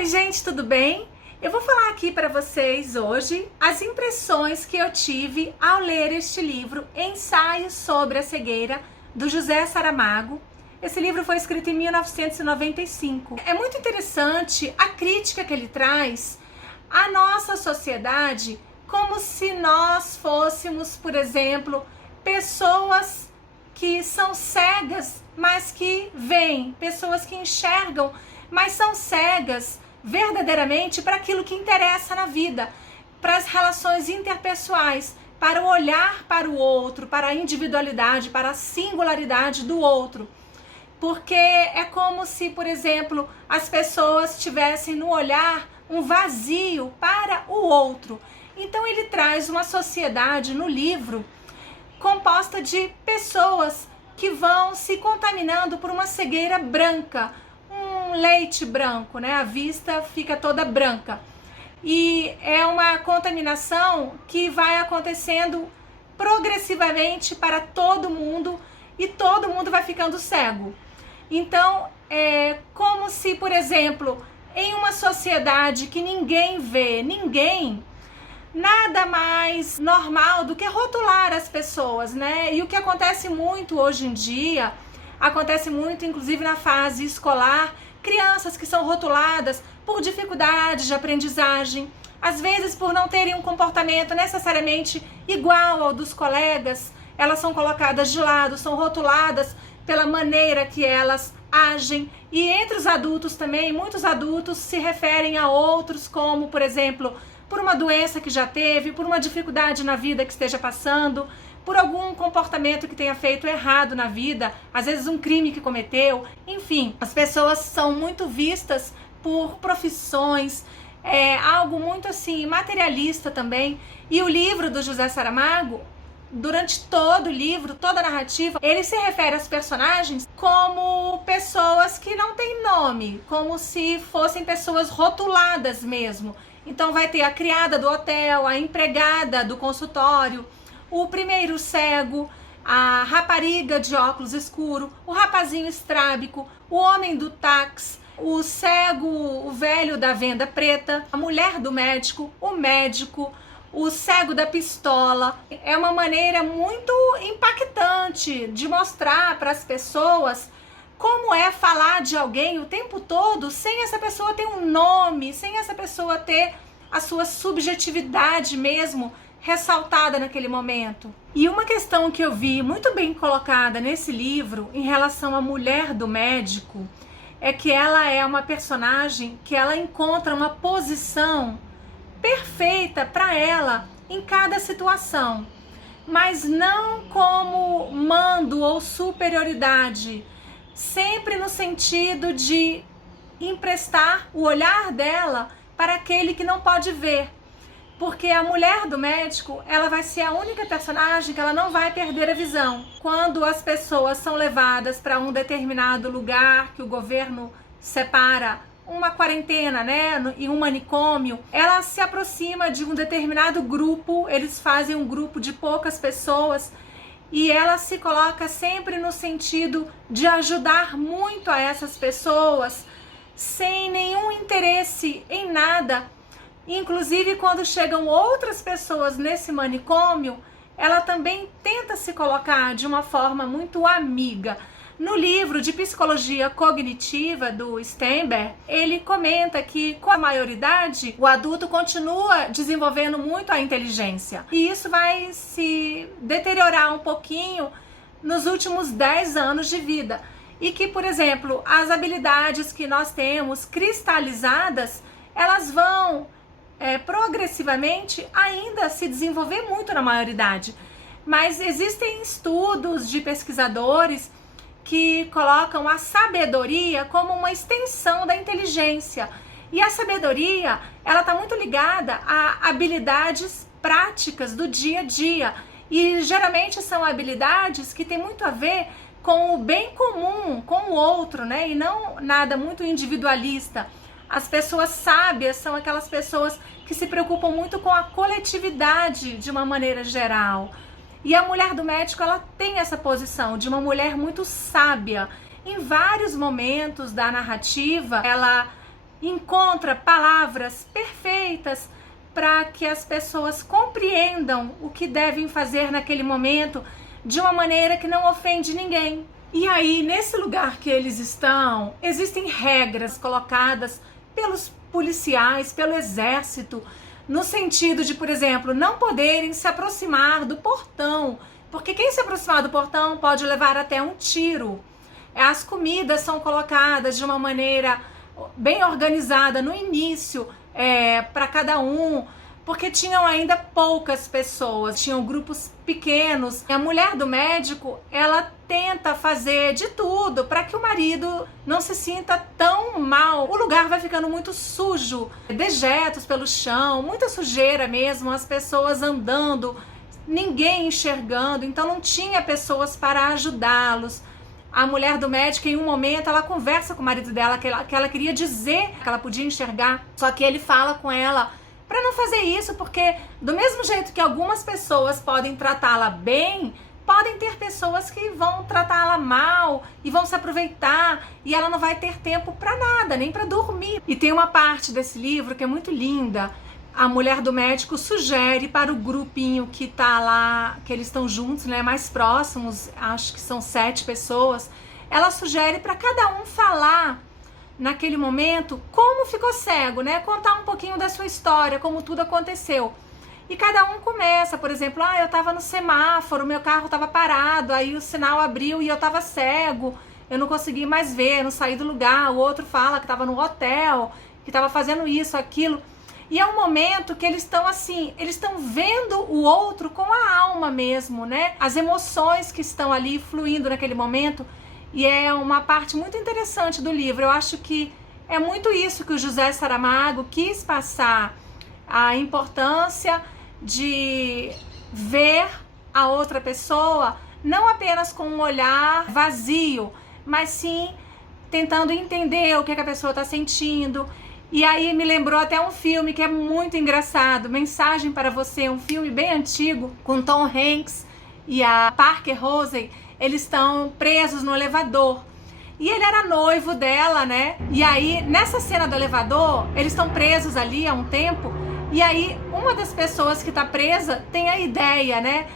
Oi gente, tudo bem? Eu vou falar aqui para vocês hoje as impressões que eu tive ao ler este livro, Ensaio sobre a Cegueira, do José Saramago. Esse livro foi escrito em 1995. É muito interessante a crítica que ele traz à nossa sociedade, como se nós fôssemos, por exemplo, pessoas que são cegas, mas que veem, pessoas que enxergam, mas são cegas verdadeiramente para aquilo que interessa na vida, para as relações interpessoais, para o olhar para o outro, para a individualidade, para a singularidade do outro. Porque é como se, por exemplo, as pessoas tivessem no olhar um vazio para o outro. Então ele traz uma sociedade no livro composta de pessoas que vão se contaminando por uma cegueira branca, um leite branco, né? A vista fica toda branca. E é uma contaminação que vai acontecendo progressivamente para todo mundo e todo mundo vai ficando cego. Então, é como se, por exemplo, em uma sociedade que ninguém vê, nada mais normal do que rotular as pessoas, né? E o que acontece muito hoje em dia, acontece muito inclusive na fase escolar, crianças que são rotuladas por dificuldades de aprendizagem, às vezes por não terem um comportamento necessariamente igual ao dos colegas, elas são colocadas de lado, são rotuladas pela maneira que elas agem. E entre os adultos também, muitos adultos se referem a outros como, por exemplo, por uma doença que já teve, por uma dificuldade na vida que esteja passando, por algum comportamento que tenha feito errado na vida, às vezes um crime que cometeu, enfim. As pessoas são muito vistas por profissões, algo muito assim, materialista também. E o livro do José Saramago, durante todo o livro, toda a narrativa, ele se refere às personagens como pessoas que não têm nome, como se fossem pessoas rotuladas mesmo. Então vai ter a criada do hotel, a empregada do consultório, o primeiro cego, a rapariga de óculos escuro, o rapazinho estrábico, o homem do táxi, o cego, o velho da venda preta, a mulher do médico, o médico, o cego da pistola. É uma maneira muito impactante de mostrar para as pessoas como é falar de alguém o tempo todo sem essa pessoa ter um nome, sem essa pessoa ter a sua subjetividade mesmo ressaltada naquele momento. E uma questão que eu vi muito bem colocada nesse livro em relação à mulher do médico é que ela é uma personagem que ela encontra uma posição perfeita para ela em cada situação, mas não como mando ou superioridade, sempre no sentido de emprestar o olhar dela para aquele que não pode ver. Porque a mulher do médico, ela vai ser a única personagem que ela não vai perder a visão. Quando as pessoas são levadas para um determinado lugar que o governo separa, uma quarentena, né, e um manicômio, ela se aproxima de um determinado grupo, eles fazem um grupo de poucas pessoas e ela se coloca sempre no sentido de ajudar muito a essas pessoas, sem nenhum interesse em nada. Inclusive, quando chegam outras pessoas nesse manicômio, ela também tenta se colocar de uma forma muito amiga. No livro de Psicologia Cognitiva do Steinberg, ele comenta que com a maioridade, o adulto continua desenvolvendo muito a inteligência. E isso vai se deteriorar um pouquinho nos últimos 10 anos de vida. E que, por exemplo, as habilidades que nós temos cristalizadas, elas vão progressivamente ainda se desenvolver muito na maioridade. Mas existem estudos de pesquisadores que colocam a sabedoria como uma extensão da inteligência. E a sabedoria, ela está muito ligada a habilidades práticas do dia a dia. E geralmente são habilidades que têm muito a ver com o bem comum, com o outro, né? E não nada muito individualista. As pessoas sábias são aquelas pessoas que se preocupam muito com a coletividade de uma maneira geral. E a mulher do médico, ela tem essa posição de uma mulher muito sábia. Em vários momentos da narrativa, ela encontra palavras perfeitas para que as pessoas compreendam o que devem fazer naquele momento de uma maneira que não ofende ninguém. E aí, nesse lugar que eles estão, existem regras colocadas pelos policiais, pelo exército, no sentido de, por exemplo, não poderem se aproximar do portão, porque quem se aproximar do portão pode levar até um tiro. As comidas são colocadas de uma maneira bem organizada no início, para cada um, porque tinham ainda poucas pessoas, tinham grupos pequenos. A mulher do médico, ela tenta fazer de tudo para que o marido não se sinta tão mal. O lugar vai ficando muito sujo, dejetos pelo chão, muita sujeira mesmo, as pessoas andando, ninguém enxergando, então não tinha pessoas para ajudá-los. A mulher do médico, em um momento, ela conversa com o marido dela que ela queria dizer que ela podia enxergar, só que ele fala com ela para não fazer isso, porque do mesmo jeito que algumas pessoas podem tratá-la bem, podem ter pessoas que vão tratá-la mal e vão se aproveitar, e ela não vai ter tempo para nada, nem para dormir. E tem uma parte desse livro que é muito linda. A mulher do médico sugere para o grupinho que tá lá, que eles estão juntos, né, mais próximos, acho que são 7 pessoas, ela sugere para cada um falar naquele momento como ficou cego, né, contar um pouquinho da sua história, como tudo aconteceu. E cada um começa, por exemplo, eu tava no semáforo, meu carro tava parado, aí o sinal abriu e eu tava cego, eu não consegui mais ver, não saí do lugar. O outro fala que tava no hotel, que tava fazendo isso, aquilo. E é um momento que eles estão assim, eles estão vendo o outro com a alma mesmo, né? As emoções que estão ali fluindo naquele momento. E é uma parte muito interessante do livro. Eu acho que é muito isso que o José Saramago quis passar. A importância de ver a outra pessoa não apenas com um olhar vazio, mas sim tentando entender o que a pessoa está sentindo. E aí me lembrou até um filme que é muito engraçado, Mensagem para Você, um filme bem antigo, com Tom Hanks e a Parker Posey. Eles estão presos no elevador. E ele era noivo dela, né? E aí, nessa cena do elevador, eles estão presos ali há um tempo. E aí, uma das pessoas que tá presa tem a ideia, né?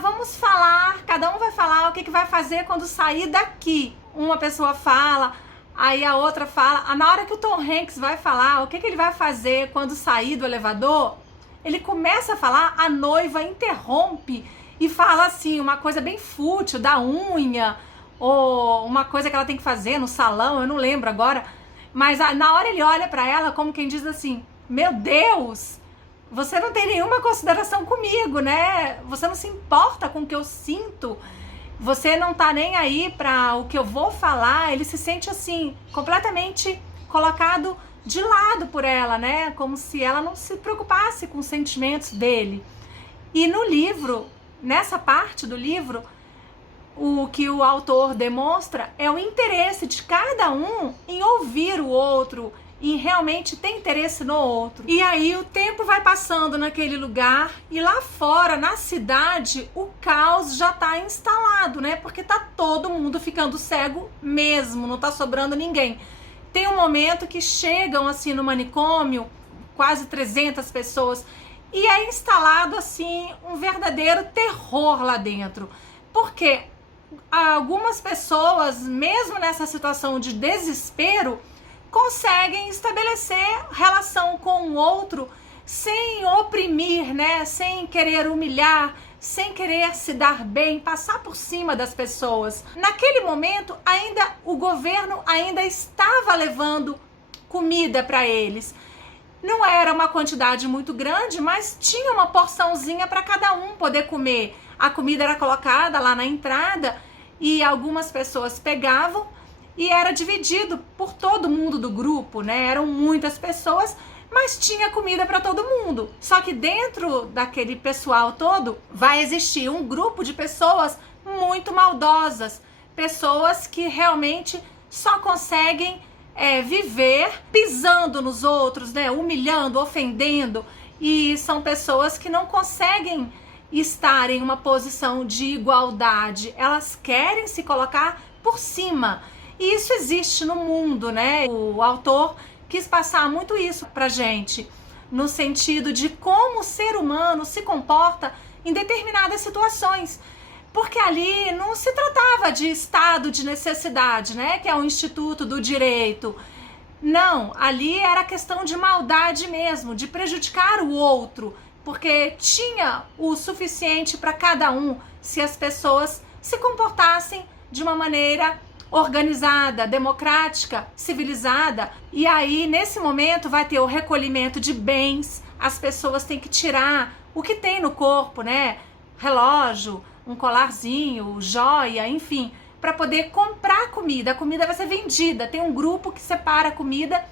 Vamos falar, cada um vai falar o que vai fazer quando sair daqui. Uma pessoa fala, aí a outra fala. Na hora que o Tom Hanks vai falar o que ele vai fazer quando sair do elevador, ele começa a falar, a noiva interrompe e fala assim, uma coisa bem fútil, da unha, ou uma coisa que ela tem que fazer no salão, eu não lembro agora. Mas na hora ele olha pra ela como quem diz assim, meu Deus, você não tem nenhuma consideração comigo, né? Você não se importa com o que eu sinto. Você não tá nem aí para o que eu vou falar. Ele se sente assim, completamente colocado de lado por ela, né? Como se ela não se preocupasse com os sentimentos dele. E no livro, nessa parte do livro, o que o autor demonstra é o interesse de cada um em ouvir o outro, em realmente ter interesse no outro. E aí o tempo vai passando naquele lugar e lá fora, na cidade, o caos já tá instalado, né? Porque tá todo mundo ficando cego mesmo, não tá sobrando ninguém. Tem um momento que chegam assim no manicômio, quase 300 pessoas, e é instalado assim um verdadeiro terror lá dentro. Porque algumas pessoas, mesmo nessa situação de desespero, conseguem estabelecer relação com o outro sem oprimir, né? Sem querer humilhar, sem querer se dar bem, passar por cima das pessoas. Naquele momento, ainda o governo ainda estava levando comida para eles. Não era uma quantidade muito grande, mas tinha uma porçãozinha para cada um poder comer. A comida era colocada lá na entrada e algumas pessoas pegavam e era dividido por todo mundo do grupo, né? Eram muitas pessoas, mas tinha comida para todo mundo. Só que dentro daquele pessoal todo vai existir um grupo de pessoas muito maldosas, pessoas que realmente só conseguem viver pisando nos outros, né? Humilhando, ofendendo, e são pessoas que não conseguem estar em uma posição de igualdade. Elas querem se colocar por cima. E isso existe no mundo, né? O autor quis passar muito isso pra gente, no sentido de como o ser humano se comporta em determinadas situações. Porque ali não se tratava de estado de necessidade, né? Que é o Instituto do Direito. Não, ali era questão de maldade mesmo, de prejudicar o outro, porque tinha o suficiente para cada um se as pessoas se comportassem de uma maneira organizada, democrática, civilizada. E aí, nesse momento, vai ter o recolhimento de bens, as pessoas têm que tirar o que tem no corpo, né? Relógio, um colarzinho, joia, enfim, para poder comprar comida. A comida vai ser vendida, tem um grupo que separa a comida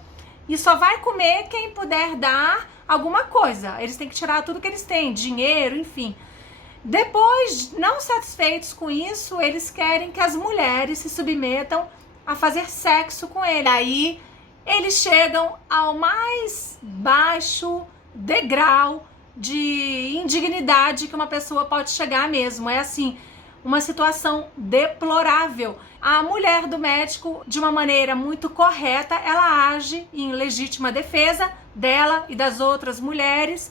e só vai comer quem puder dar alguma coisa. Eles têm que tirar tudo que eles têm, dinheiro, enfim. Depois, não satisfeitos com isso, eles querem que as mulheres se submetam a fazer sexo com ele. Aí eles chegam ao mais baixo degrau de indignidade que uma pessoa pode chegar mesmo. É assim, uma situação deplorável. A mulher do médico, de uma maneira muito correta, ela age em legítima defesa dela e das outras mulheres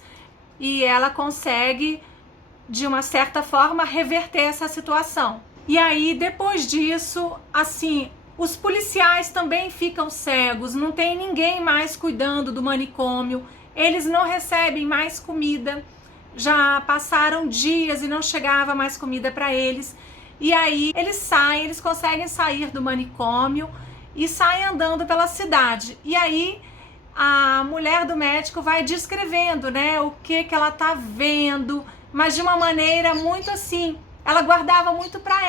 e ela consegue, de uma certa forma, reverter essa situação. E aí, depois disso, assim, os policiais também ficam cegos, não tem ninguém mais cuidando do manicômio, eles não recebem mais comida, já passaram dias e não chegava mais comida para eles. E aí eles saem, eles conseguem sair do manicômio e saem andando pela cidade. E aí a mulher do médico vai descrevendo, né, o que ela tá vendo, mas de uma maneira muito assim, ela guardava muito para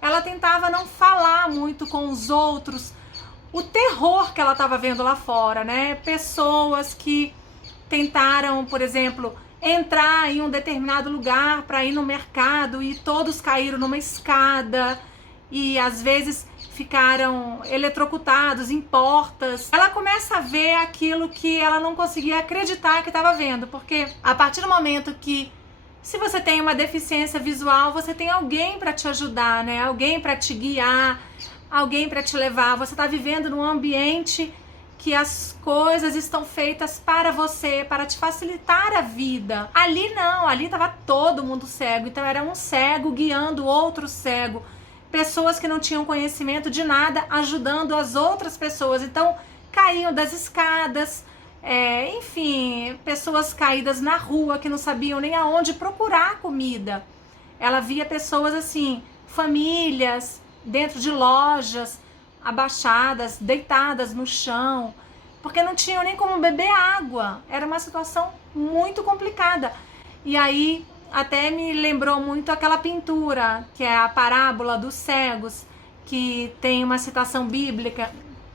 ela tentava não falar muito com os outros, o terror que ela estava vendo lá fora, né, pessoas que tentaram, por exemplo, entrar em um determinado lugar para ir no mercado e todos caíram numa escada e às vezes ficaram eletrocutados em portas. Ela começa a ver aquilo que ela não conseguia acreditar que estava vendo, porque a partir do momento que, se você tem uma deficiência visual, você tem alguém para te ajudar, né? Alguém para te guiar, alguém para te levar. Você está vivendo num ambiente que as coisas estão feitas para você, para te facilitar a vida. Ali não, ali estava todo mundo cego, então era um cego guiando outro cego, pessoas que não tinham conhecimento de nada ajudando as outras pessoas, então caíam das escadas, enfim, pessoas caídas na rua que não sabiam nem aonde procurar comida. Ela via pessoas assim, famílias dentro de lojas, abaixadas, deitadas no chão, porque não tinham nem como beber água. Era uma situação muito complicada. E aí até me lembrou muito aquela pintura, que é a parábola dos cegos, que tem uma citação bíblica,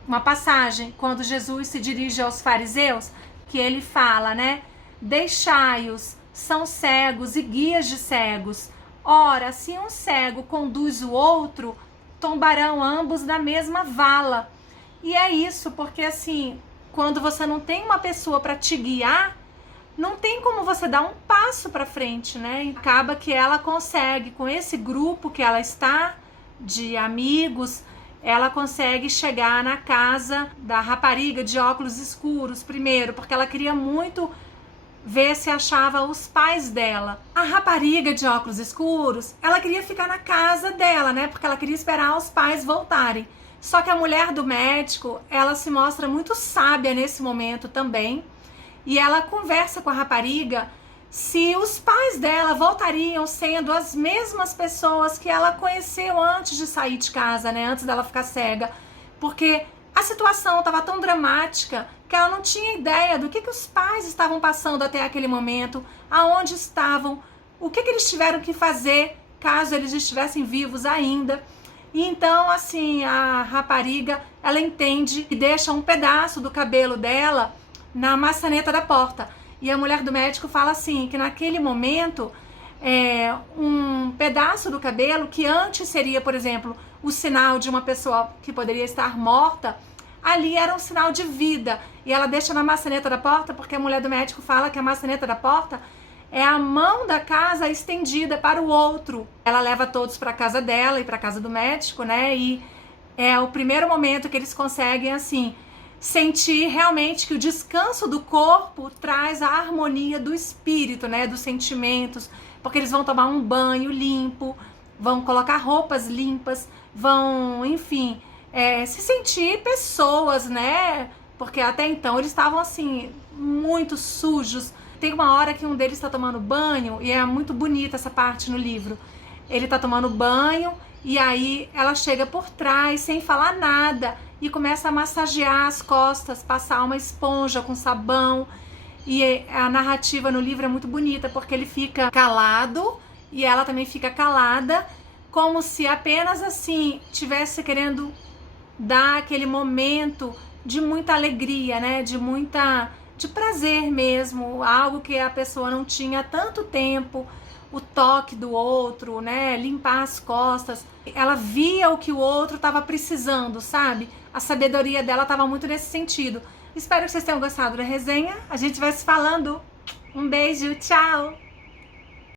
uma passagem, quando Jesus se dirige aos fariseus, que ele fala, né? Deixai-os, são cegos e guias de cegos. Ora, se um cego conduz o outro, tombarão ambos na mesma vala. E é isso, porque assim, quando você não tem uma pessoa para te guiar, não tem como você dar um passo para frente, né? E acaba que ela consegue, com esse grupo que ela está, de amigos, ela consegue chegar na casa da rapariga de óculos escuros primeiro, porque ela queria muito ver se achava os pais dela. A rapariga de óculos escuros, ela queria ficar na casa dela, né? Porque ela queria esperar os pais voltarem. Só que a mulher do médico, ela se mostra muito sábia nesse momento também. E ela conversa com a rapariga se os pais dela voltariam sendo as mesmas pessoas que ela conheceu antes de sair de casa, né? Antes dela ficar cega. Porque a situação estava tão dramática que ela não tinha ideia do que os pais estavam passando até aquele momento, aonde estavam, o que eles tiveram que fazer caso eles estivessem vivos ainda. E então, assim, a rapariga, ela entende e deixa um pedaço do cabelo dela na maçaneta da porta. E a mulher do médico fala assim, que naquele momento, um pedaço do cabelo, que antes seria, por exemplo, o sinal de uma pessoa que poderia estar morta, ali era um sinal de vida. E ela deixa na maçaneta da porta, porque a mulher do médico fala que a maçaneta da porta é a mão da casa estendida para o outro. Ela leva todos para a casa dela e para a casa do médico, né? E é o primeiro momento que eles conseguem, assim, sentir realmente que o descanso do corpo traz a harmonia do espírito, né, dos sentimentos, porque eles vão tomar um banho limpo, vão colocar roupas limpas, vão, enfim, se sentir pessoas, né, porque até então eles estavam assim, muito sujos. Tem uma hora que um deles está tomando banho, e é muito bonita essa parte no livro. Ele está tomando banho, e aí ela chega por trás, sem falar nada, e começa a massagear as costas, passar uma esponja com sabão. E a narrativa no livro é muito bonita, porque ele fica calado, e ela também fica calada, como se apenas assim, tivesse querendo dar aquele momento de muita alegria, né? De prazer mesmo, algo que a pessoa não tinha há tanto tempo, o toque do outro, né? Limpar as costas. Ela via o que o outro estava precisando, sabe? A sabedoria dela estava muito nesse sentido. Espero que vocês tenham gostado da resenha. A gente vai se falando. Um beijo, tchau!